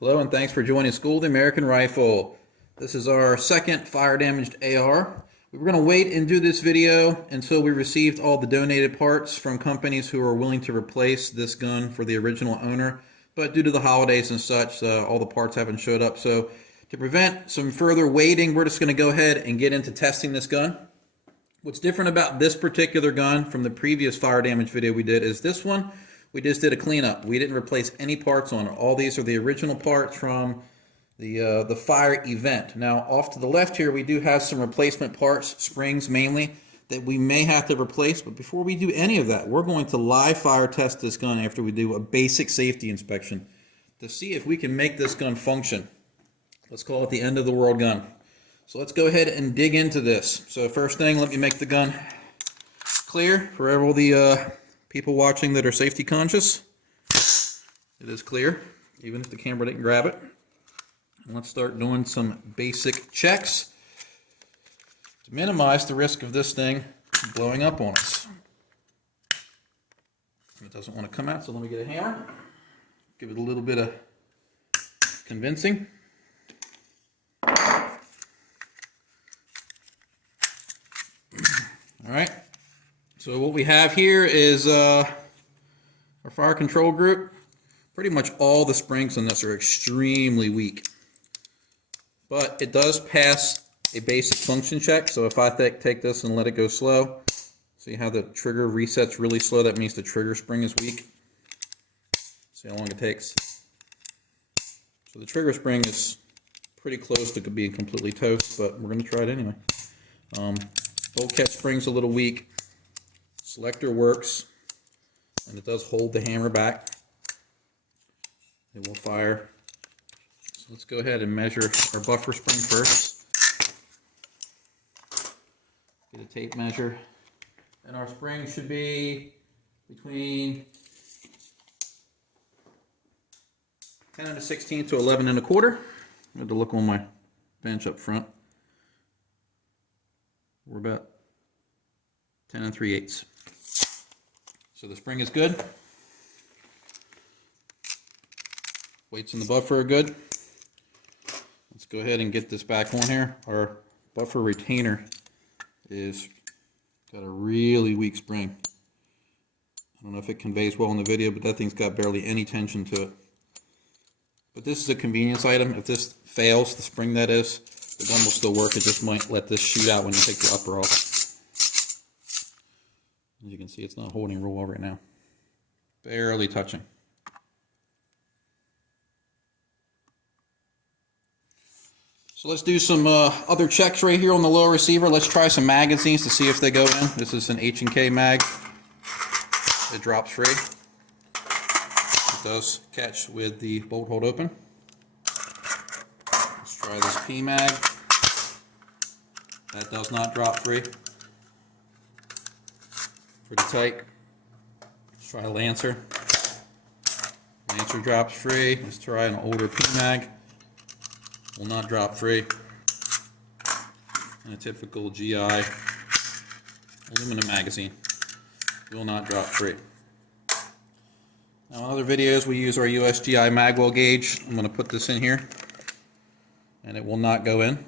Hello and thanks for joining School of the American Rifle. This is our second fire damaged AR. We were going to wait and do this video until we received all the donated parts from companies who are willing to replace this gun for the original owner. But due to the holidays and such, all the parts haven't showed up. So to prevent some further waiting, we're just going to go ahead and get into testing this gun. What's different about this particular gun from the previous fire damage video we did is this one, we just did a cleanup. We didn't replace any parts on it. All these are the original parts from the fire event. Now, off to the left here, we do have some replacement parts, springs mainly, that we may have to replace. But before we do any of that, we're going to live fire test this gun after we do a basic safety inspection to see if we can make this gun function. Let's call it the end of the world gun. So let's go ahead and dig into this. So first thing, let me make the gun clear for all the people watching that are safety conscious. It is clear, even if the camera didn't grab it. And let's start doing some basic checks to minimize the risk of this thing blowing up on us. It doesn't want to come out, so let me get a hammer. Give it a little bit of convincing. All right, so what we have here is our fire control group. Pretty much all the springs on this are extremely weak, but it does pass a basic function check. So if I take this and let it go slow, see how the trigger resets really slow? That means the trigger spring is weak. See how long it takes. So the trigger spring is pretty close to being completely toast, but we're going to try it anyway. Bolt catch spring's a little weak. Selector works, and it does hold the hammer back. It will fire. So let's go ahead and measure our buffer spring first. Get a tape measure. And our spring should be between 10 and a 16 to 11 and a quarter. I had to look on my bench up front. We're about 10 and 3/8. So the spring is good. Weights in the buffer are good. Let's go ahead and get this back on here. Our buffer retainer is got a really weak spring. I don't know if it conveys well in the video, but that thing's got barely any tension to it. But this is a convenience item. If this fails, the spring that is, the gun will still work. It just might let this shoot out when you take the upper off. As you can see, it's not holding real well right now. Barely touching. So let's do some other checks right here on the lower receiver. Let's try some magazines to see if they go in. This is an H&K mag. It drops free. It does catch with the bolt hold open. Let's try this P mag. That does not drop free. Pretty tight. Let's try a Lancer. Lancer drops free. Let's try an older P mag. Will not drop free. And a typical GI aluminum magazine will not drop free. Now in other videos we use our USGI magwell gauge. I'm going to put this in here and it will not go in.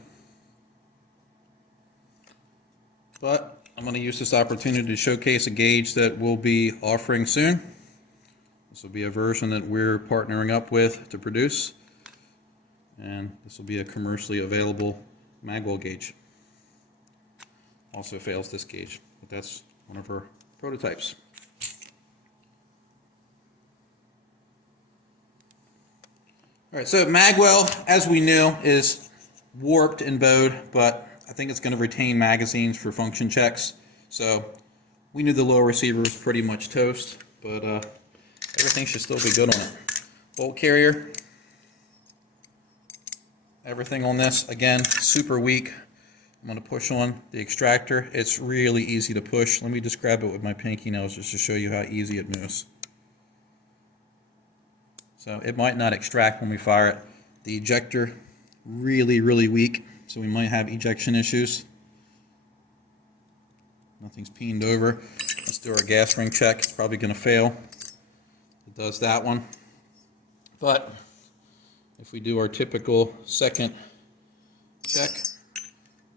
But I'm going to use this opportunity to showcase a gauge that we'll be offering soon. This will be a version that we're partnering up with to produce. And this will be a commercially available magwell gauge. Also fails this gauge, but that's one of our prototypes. Alright, so magwell, as we knew, is warped and bowed, but I think it's going to retain magazines for function checks. So we knew the lower receiver was pretty much toast, but everything should still be good on it. Bolt carrier. Everything on this, again, super weak. I'm going to push on the extractor. It's really easy to push. Let me just grab it with my pinky nails just to show you how easy it moves. So it might not extract when we fire it. The ejector, really, really weak. So we might have ejection issues. Nothing's peened over. Let's do our gas ring check. It's probably going to fail. It does that one. But If we do our typical second check,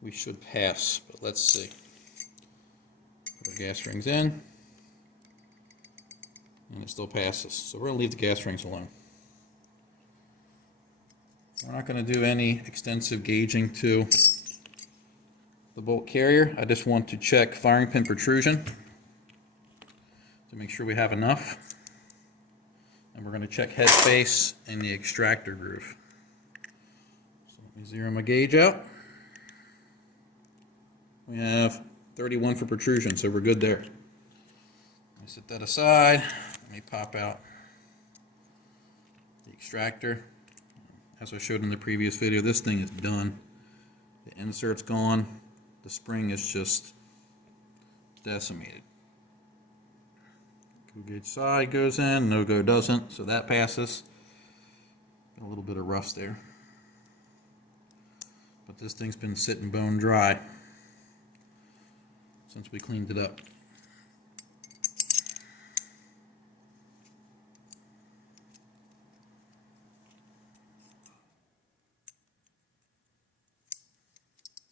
we should pass, but let's see. Put our gas rings in, and it still passes. So we're going to leave the gas rings alone. We're not going to do any extensive gauging to the bolt carrier. I just want to check firing pin protrusion to make sure we have enough. And we're going to check headspace and the extractor groove. So let me zero my gauge out. We have 31 for protrusion, so we're good there. Let me set that aside. Let me pop out the extractor. As I showed in the previous video, this thing is done. The insert's gone. The spring is just decimated. Go gauge side goes in, no go doesn't, so that passes. Got a little bit of rust there. But this thing's been sitting bone dry since we cleaned it up.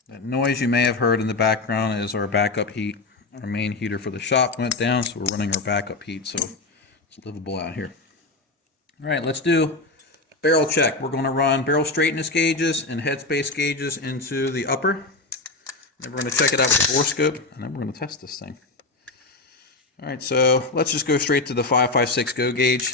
That noise you may have heard in the background is our backup heat. Our main heater for the shop went down, so we're running our backup heat, so it's livable out here. All right, let's do barrel check. We're going to run barrel straightness gauges and headspace gauges into the upper. Then we're going to check it out with the borescope, and then we're going to test this thing. All right, so let's just go straight to the 556 go gauge.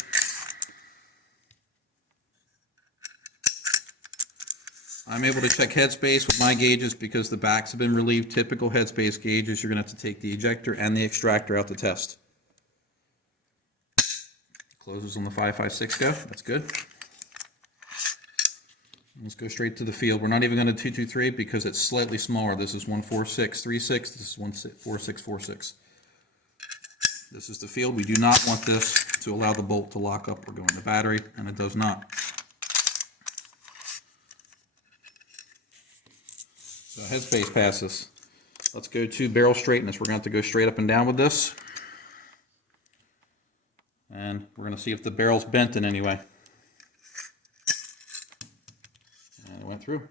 I'm able to check headspace with my gauges because the backs have been relieved. Typical headspace gauges, you're going to have to take the ejector and the extractor out to test. Closes on the 556 go. That's good. Let's go straight to the field. We're not even going to 223 because it's slightly smaller. This is 14636. This is 14646. This is the field. We do not want this to allow the bolt to lock up or go in the battery, and it does not. So headspace passes. Let's go to barrel straightness. We're going to have to go straight up and down with this. And we're going to see if the barrel's bent in any way. And it went through.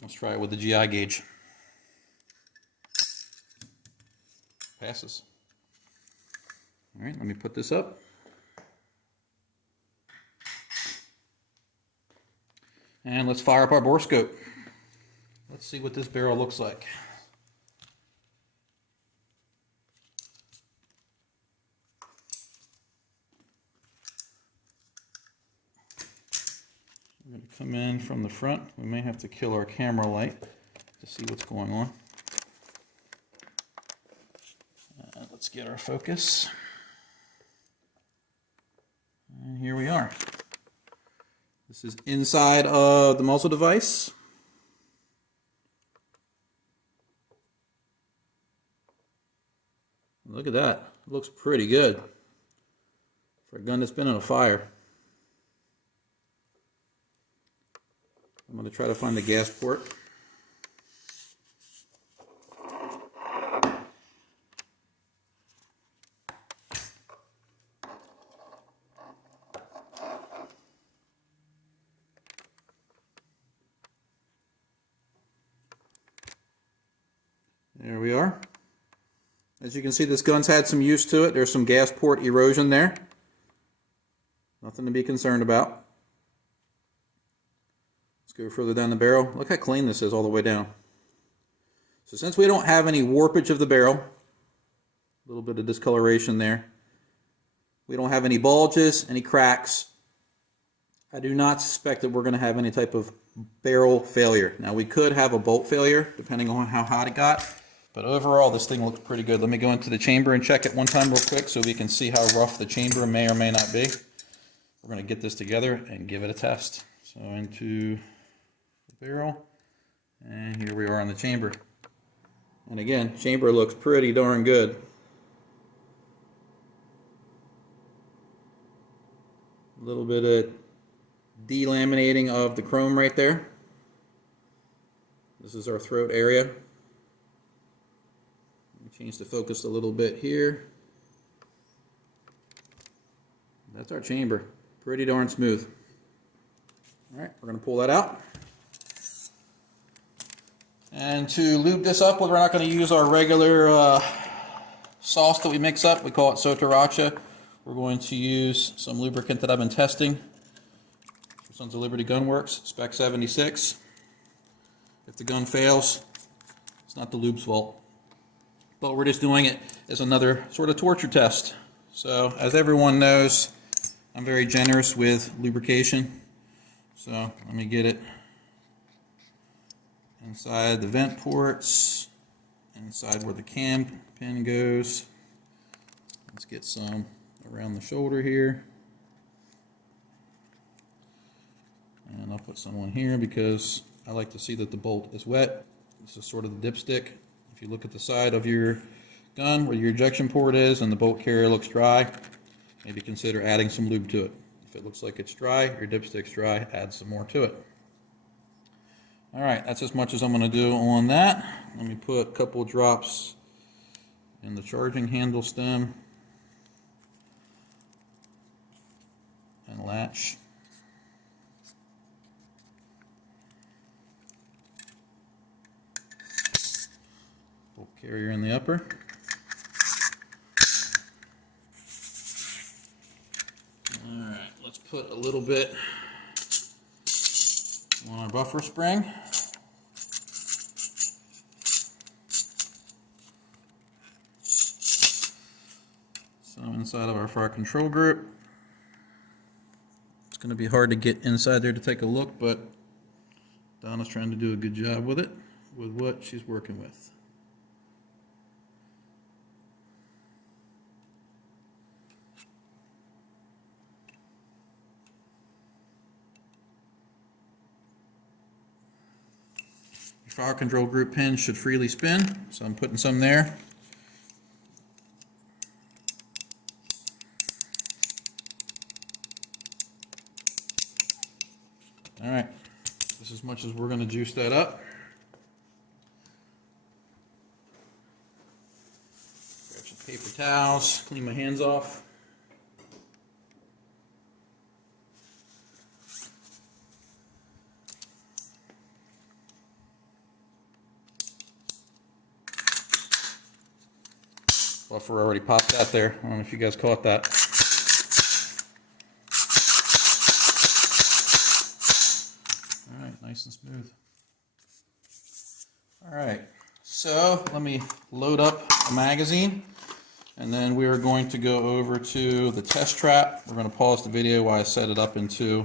Let's try it with the GI gauge. Passes. All right, let me put this up. And let's fire up our borescope. Let's see what this barrel looks like. We're going to come in from the front. We may have to kill our camera light to see what's going on. Let's get our focus. And here we are. This is inside of the muzzle device. Look at that. It looks pretty good for a gun that's been in a fire. I'm going to try to find the gas port. There we are. As you can see, this gun's had some use to it. There's some gas port erosion there. Nothing to be concerned about. Let's go further down the barrel. Look how clean this is all the way down. So since we don't have any warpage of the barrel, a little bit of discoloration there, we don't have any bulges, any cracks, I do not suspect that we're going to have any type of barrel failure. Now we could have a bolt failure depending on how hot it got, but overall this thing looks pretty good. Let me go into the chamber and check it one time real quick so we can see how rough the chamber may or may not be. We're going to get this together and give it a test. So into the barrel, and here we are on the chamber. And again, chamber looks pretty darn good. A little bit of delaminating of the chrome right there. This is our throat area. Let me change the focus a little bit here. That's our chamber. pretty darn smooth. All right, we're going to pull that out. And to lube this up, we're not going to use our regular sauce that we mix up. We call it sotaracha. We're going to use some lubricant that I've been testing. Sons of Liberty Gun Works, Spec 76. If the gun fails, it's not the lube's fault. But we're just doing it as another sort of torture test. So, as everyone knows, I'm very generous with lubrication. So, let me get it inside the vent ports, inside where the cam pin goes. Let's get some around the shoulder here. And I'll put some on here because I like to see that the bolt is wet. This is sort of the dipstick. If you look at the side of your gun where your ejection port is and the bolt carrier looks dry, maybe consider adding some lube to it. If it looks like it's dry, your dipstick's dry, add some more to it. Alright, that's as much as I'm going to do on that. Let me put a couple drops in the charging handle stem and latch. Bolt carrier in the upper. Alright, let's put a little bit on our buffer spring. Some inside of our fire control group. It's going to be hard to get inside there to take a look, but Donna's trying to do a good job with it, with what she's working with. Your fire control group pins should freely spin, so I'm putting some there. All right, this is as much as we're going to juice that up. Grab some paper towels, clean my hands off. Buffer already popped out there. I don't know if you guys caught that. Nice and smooth. Alright, so let me load up a magazine and then we are going to go over to the test trap. We're going to pause the video while I set it up into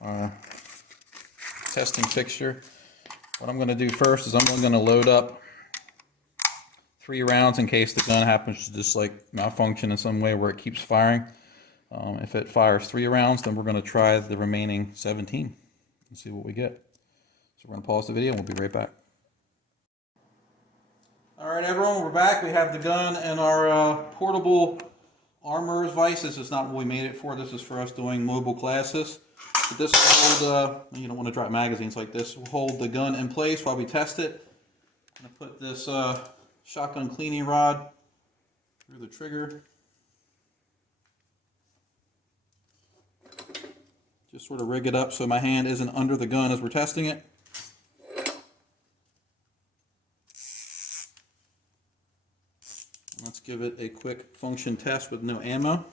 our testing fixture. What I'm going to do first is I'm going to load up 3 rounds in case the gun happens to just like malfunction in some way where it keeps firing. If it fires 3 rounds, then we're going to try the remaining 17. And see what we get. So we're going to pause the video and we'll be right back. Alright everyone, we're back. We have the gun in our portable armorer's vise. This is not what we made it for. This is for us doing mobile classes. But this will hold, you don't want to drop magazines like this. Will hold the gun in place while we test it. I'm going to put this shotgun cleaning rod through the trigger. Just sort of rig it up so my hand isn't under the gun as we're testing it. Let's give it a quick function test with no ammo.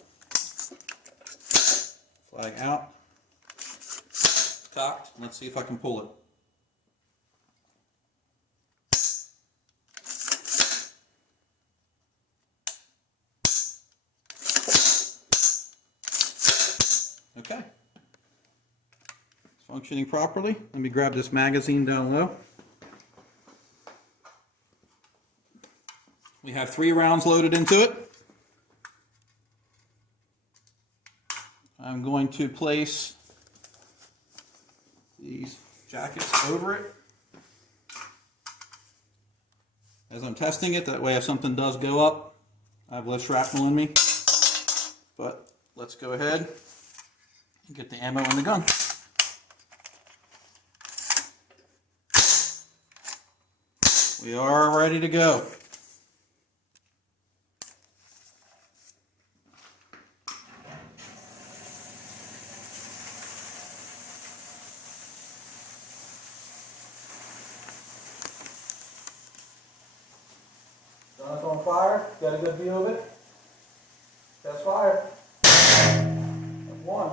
Flag out. Cocked. Let's see if I can pull it. Okay. Functioning properly. Let me grab this magazine down low. We have 3 rounds loaded into it. I'm going to place these jackets over it as I'm testing it. That way if something does go up, I have less shrapnel in me. But let's go ahead and get the ammo in the gun. We are ready to go. fire. Got a good view of it. That's fire. That's one.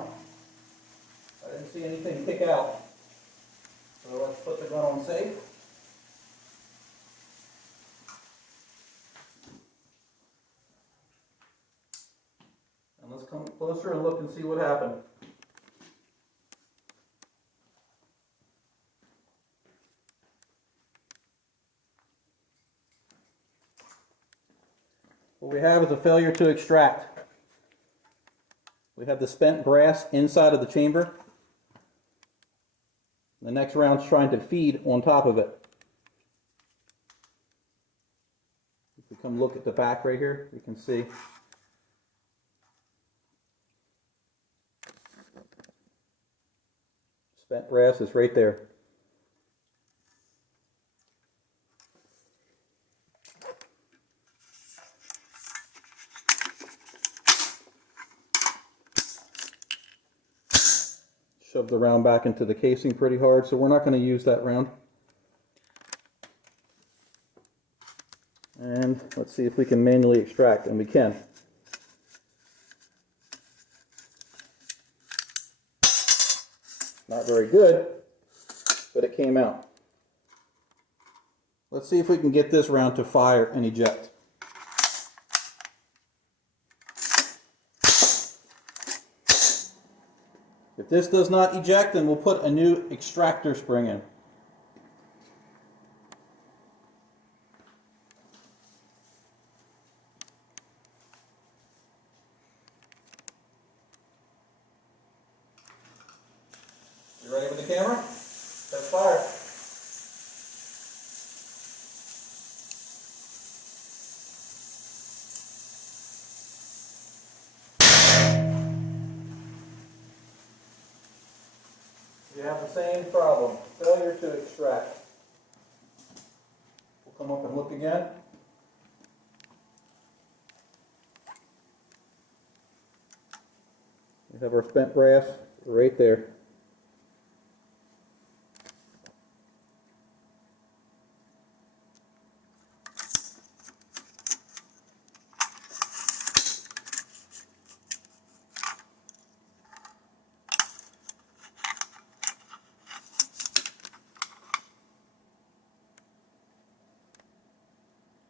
I didn't see anything kick out. So let's put the gun on safe. And let's come closer and look and see what happened. What we have is a failure to extract. We have the spent brass inside of the chamber. The next round's trying to feed on top of it. If we come look at the back right here, you can see spent brass is right there. Shoved the round back into the casing pretty hard, so we're not going to use that round. And let's see if we can manually extract, and we can. Not very good, but it came out. Let's see if we can get this round to fire and eject. If this does not eject, then we'll put a new extractor spring in. You ready with the camera? That's fire. You have the same problem, failure to extract. We'll come up and look again. We have our spent brass right there.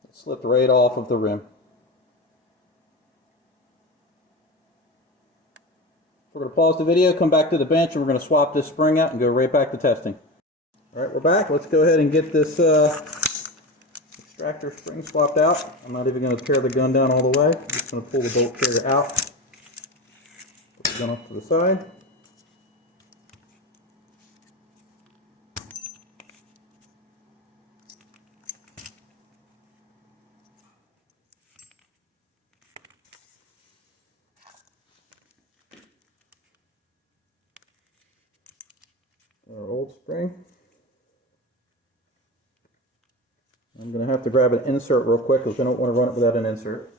It slipped right off of the rim. We're going to pause the video, come back to the bench, and we're going to swap this spring out and go right back to testing. All right, we're back. Let's go ahead and get this extractor spring swapped out. I'm not even going to tear the gun down all the way. I'm just going to pull the bolt carrier out. Put the gun off to the side. Our old spring. I'm going to have to grab an insert real quick because I don't want to run it without an insert.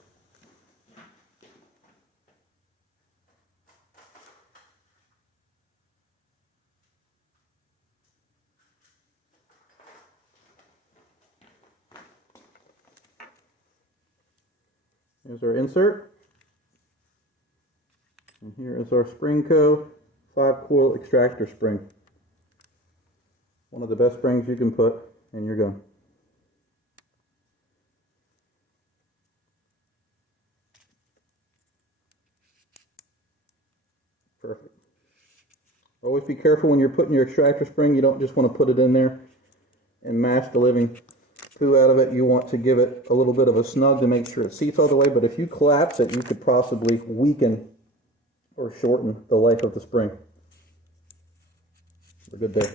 Here's our insert. And here is our Springco 5-coil extractor spring. One of the best springs you can put in your gun. Perfect. Always be careful when you're putting your extractor spring. You don't just want to put it in there and mash the living poo out of it. You want to give it a little bit of a snug to make sure it seats all the way, but if you collapse it, you could possibly weaken or shorten the life of the spring. Have a good day.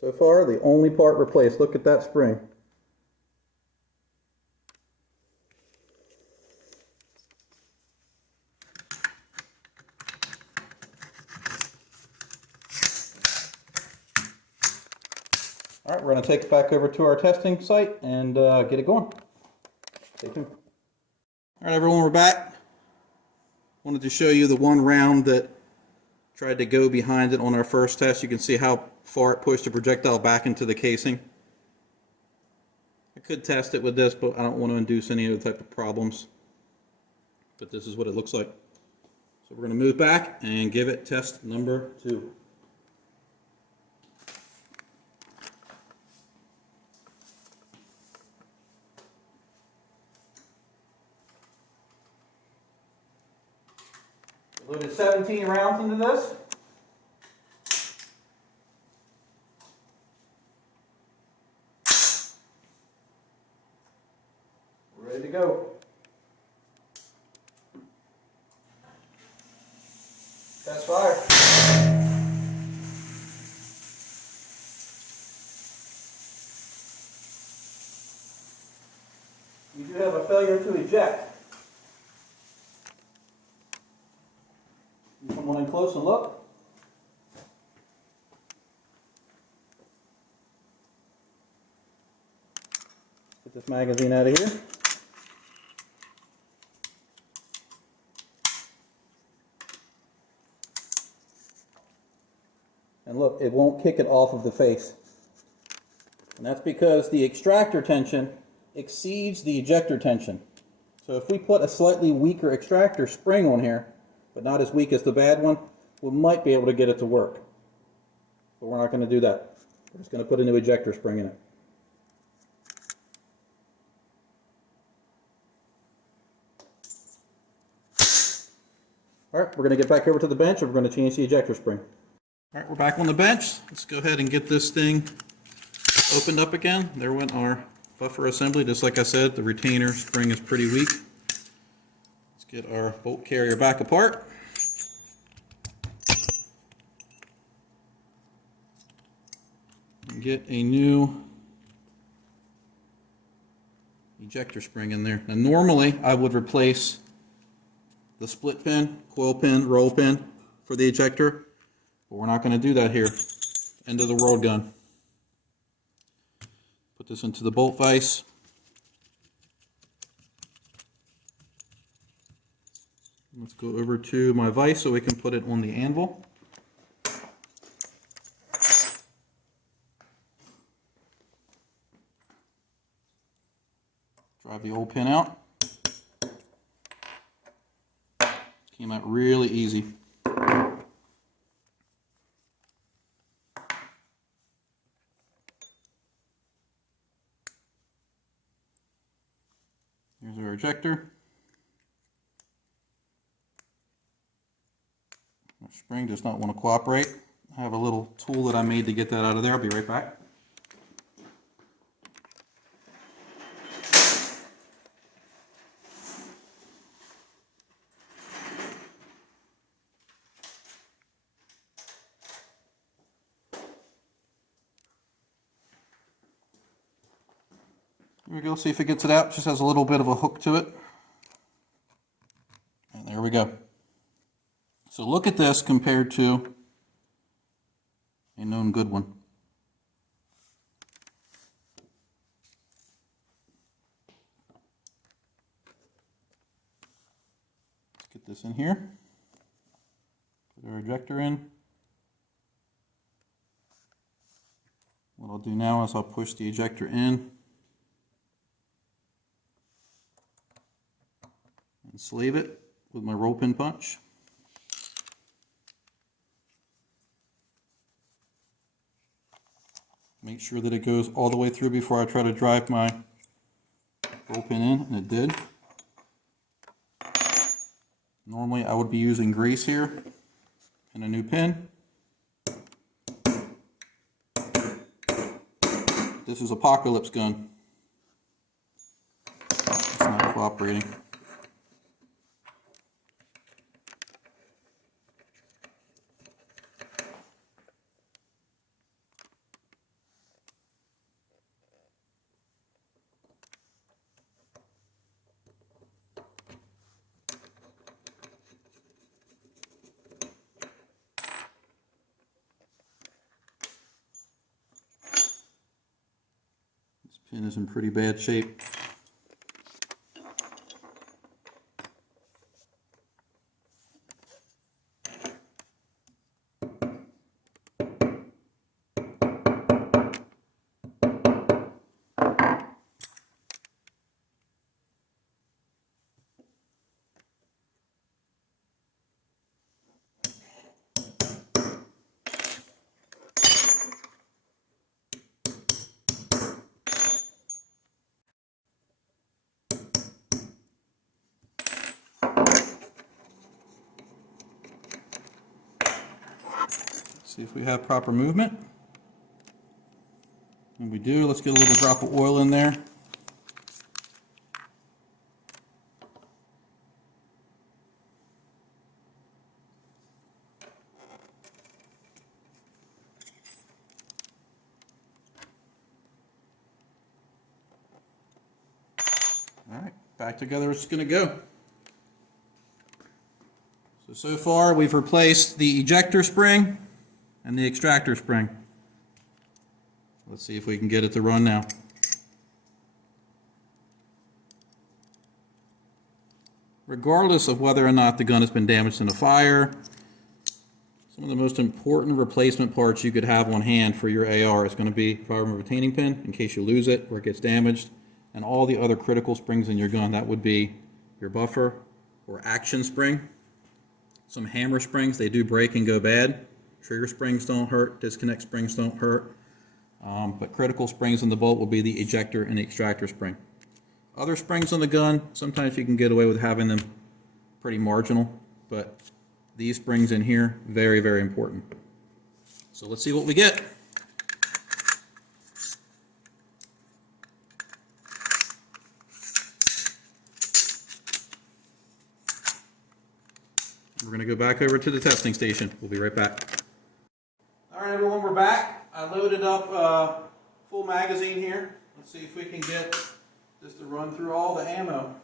So far, the only part replaced. Look at that spring. All right, we're going to take it back over to our testing site and get it going. Stay tuned. All right, everyone, we're back. Wanted to show you the one round that tried to go behind it on our first test. You can see how far it pushed the projectile back into the casing. I could test it with this, but I don't want to induce any other type of problems. But this is what it looks like. So we're going to move back and give it test number 2. Loaded 17 rounds into this. We're ready to go. Test fire. You do have a failure to eject. You come on in close and look. Get this magazine out of here. And look, it won't kick it off of the face. And that's because the extractor tension exceeds the ejector tension. So if we put a slightly weaker extractor spring on here, but not as weak as the bad one, we might be able to get it to work. But we're not going to do that. We're just going to put a new ejector spring in it. All right, we're going to get back over to the bench and we're going to change the ejector spring. All right, we're back on the bench. Let's go ahead and get this thing opened up again. There went our buffer assembly. Just like I said, the retainer spring is pretty weak. Let's get our bolt carrier back apart. And get a new ejector spring in there. Now normally I would replace the split pin, coil pin, roll pin for the ejector, but we're not going to do that here. End of the world gun. Put this into the bolt vise. Let's go over to my vise so we can put it on the anvil. Drive the old pin out. Came out really easy. Here's our ejector. Our spring does not want to cooperate. I have a little tool that I made to get that out of there. I'll be right back. Here we go, see if it gets it out. It just has a little bit of a hook to it. And there we go. So look at this compared to a known good one. Let's get this in here. Put our ejector in. What I'll do now is I'll push the ejector in and sleeve it with my roll pin punch. Make sure that it goes all the way through before I try to drive my roll pin in, and it did. Normally I would be using grease here and a new pin. This is Apocalypse gun. It's not cooperating. Pin is in pretty bad shape. See if we have proper movement. And we do. Let's get a little drop of oil in there. All right, back together it's going to go. So far we've replaced the ejector spring and the extractor spring. Let's see if we can get it to run now. Regardless of whether or not the gun has been damaged in a fire, some of the most important replacement parts you could have on hand for your AR is going to be firearm retaining pin in case you lose it or it gets damaged, and all the other critical springs in your gun. That would be your buffer or action spring. Some hammer springs, they do break and go bad. Trigger springs don't hurt, disconnect springs don't hurt. But critical springs in the bolt will be the ejector and the extractor spring. Other springs on the gun, sometimes you can get away with having them pretty marginal, but these springs in here, very, very important. So let's see what we get. We're going to go back over to the testing station. We'll be right back. All right, everyone, we're back. I loaded up a full magazine here. Let's see if we can get this to run through all the ammo.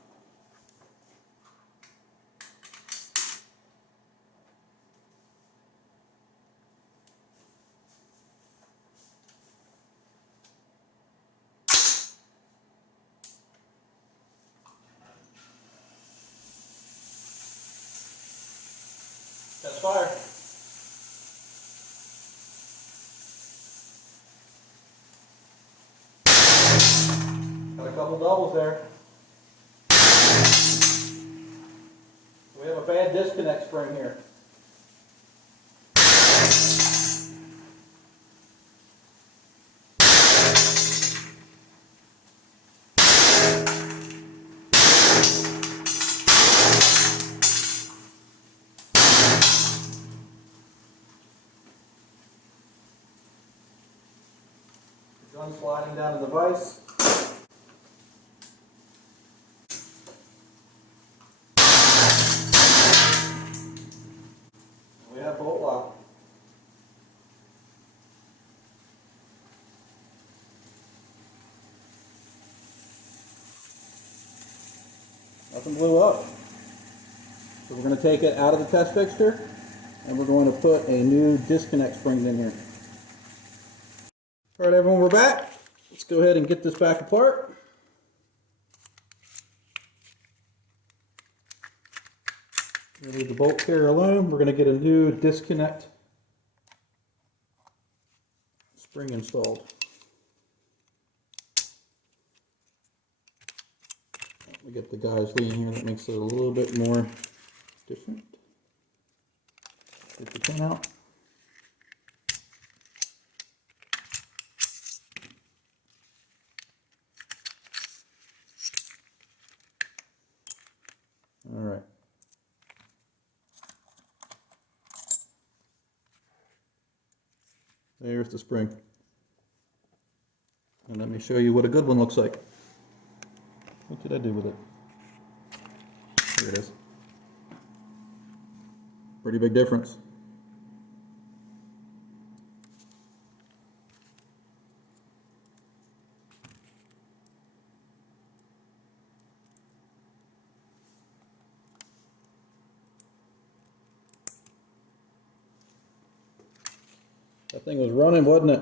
Test fire. Got a couple doubles there. We have a bad disconnect spring here. Gun sliding down in the vise. We have bolt lock. Nothing blew up. So we're going to take it out of the test fixture and we're going to put a new disconnect spring in here. All right, everyone, we're back. Let's go ahead and get this back apart. We'll leave the bolt carrier alone. We're going to get a new disconnect spring installed. We get the Geissele in here. That makes it a little bit more different. Get the pin out. All right. There's the spring. And let me show you what a good one looks like. What did I do with it? Here it is. Pretty big difference. That thing was running, wasn't it?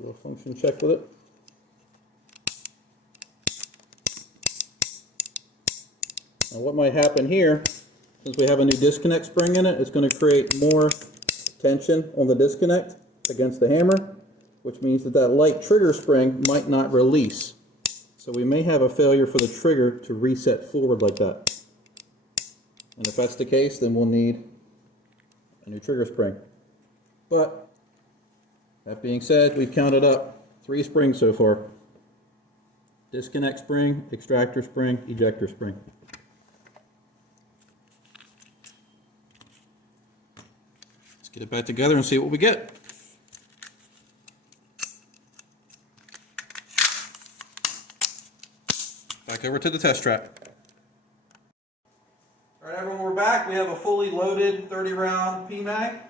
Do a function check with it. Now what might happen here, since we have a new disconnect spring in it, it's going to create more tension on the disconnect against the hammer, which means that that light trigger spring might not release. So we may have a failure for the trigger to reset forward like that. And if that's the case, then we'll need a new trigger spring. But that being said, we've counted up 3 springs so far. Disconnect spring, extractor spring, ejector spring. Let's get it back together and see what we get. Back over to the test track. All right, everyone, we're back. We have a fully loaded 30-round PMAG.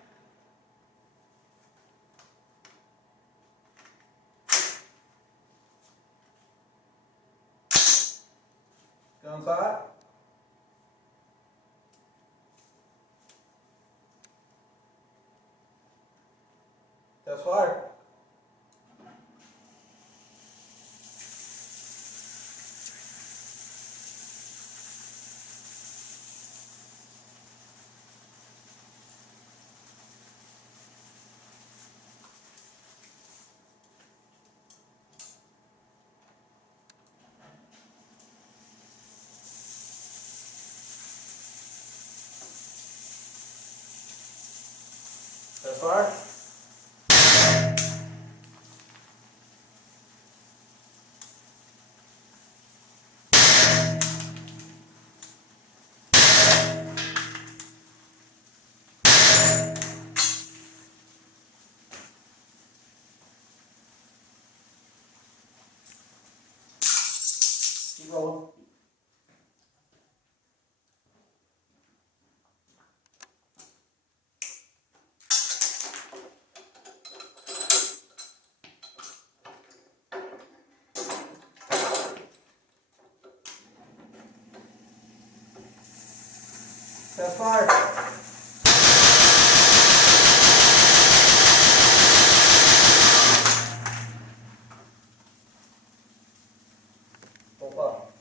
Gun's hot. Test fire. Test fire. Keep rolling. Test fire. Pull up.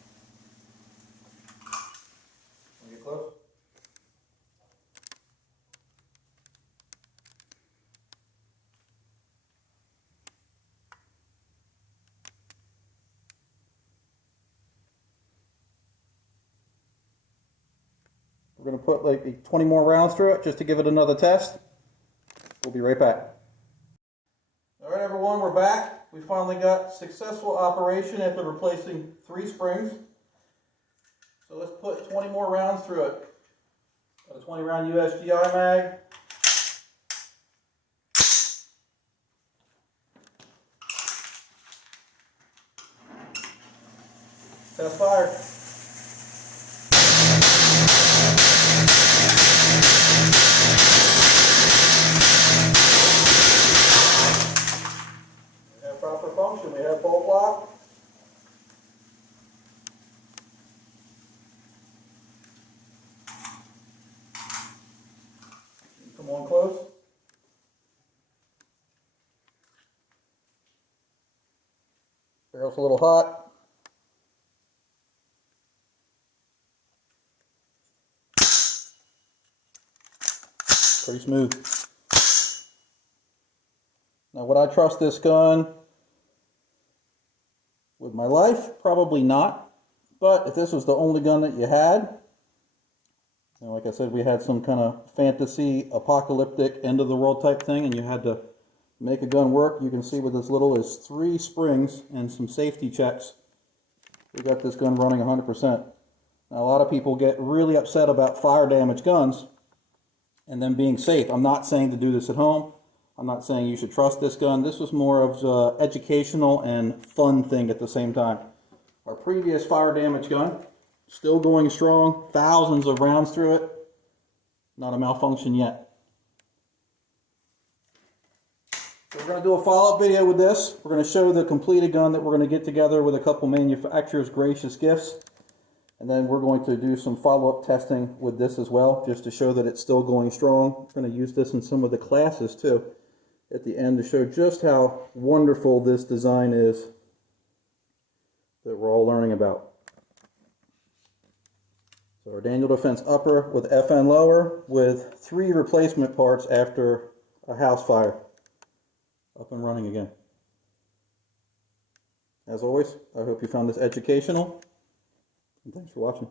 Want to get close? We're going to put like 20 more rounds through it just to give it another test. We'll be right back. All right, everyone, we're back. We finally got successful operation after replacing 3 springs. So let's put 20 more rounds through it. Got a 20 round USGI mag. Test fire. We have proper function. We have bolt lock. Come on close. Barrel's a little hot. Pretty smooth. Now, would I trust this gun with my life? Probably not. But if this was the only gun that you had, like I said, we had some kind of fantasy, apocalyptic, end of the world type thing, and you had to make a gun work, you can see with as little as 3 springs and some safety checks, we got this gun running 100%. Now, a lot of people get really upset about fire damage guns and them being safe. I'm not saying to do this at home. I'm not saying you should trust this gun. This was more of an educational and fun thing at the same time. Our previous fire damage gun, still going strong, thousands of rounds through it, not a malfunction yet. So we're going to do a follow-up video with this. We're going to show the completed gun that we're going to get together with a couple manufacturers' gracious gifts. And then we're going to do some follow-up testing with this as well, just to show that it's still going strong. We're going to use this in some of the classes too. at the end to show just how wonderful this design is that we're all learning about. So our Daniel Defense upper with FN lower with 3 replacement parts after a house fire. Up and running again. As always, I hope you found this educational, and thanks for watching.